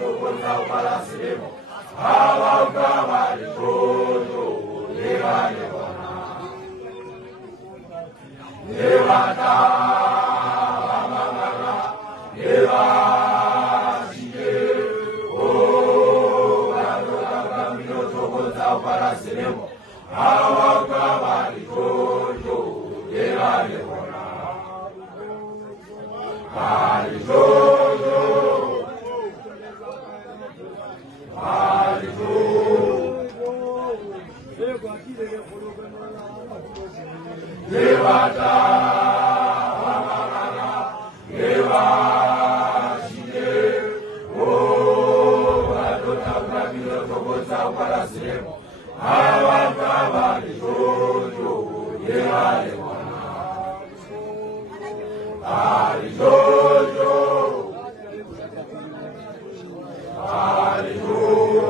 tokoza uparasiremo abauka bali toto levane wana levata amamara levashike o badoka kamino tokoza uparasiremo abauka bali toto levane wana bali toto Levata amarara levashike o adota kamino tokoza uparasiremo abauka bali toto levane wana bali toto bali toto